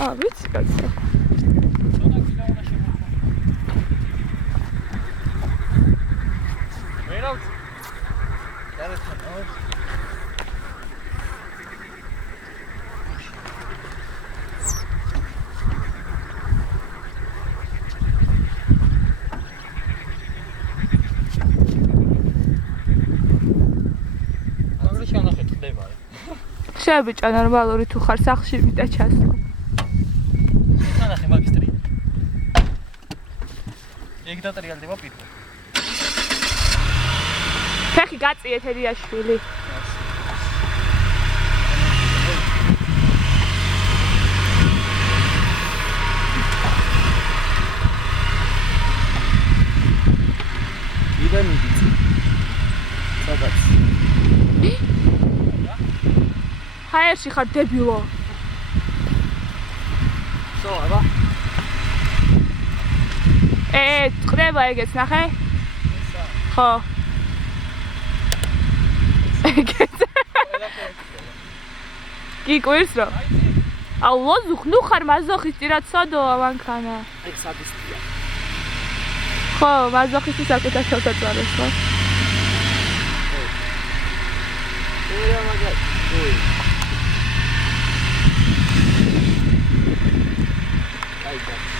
ვიცი კაცო. შევიჭა ნორმალური თუ ხარ სახლში ვიდა ჩასვლა. ნახე მაგისტრი. ეგ დატრიალდება პირველ. ფეხი გაწიეთ ელიაშვილი. ვიდან მიდიცი? სადაც? ჰაერში ხარ დებილო. შო, აბა. წდება ეგეც ნახე? ხო. ეგეც. გიკვირს რა? აუ ლოზუხ ნუ ხარ მაზოხისტი რა ცოდოა მანქანა. ეგ სადისტია. ხო, მაზოხისტი საკეთა შევდაწვალეს ხო? ერა მაგა. ოი. აი და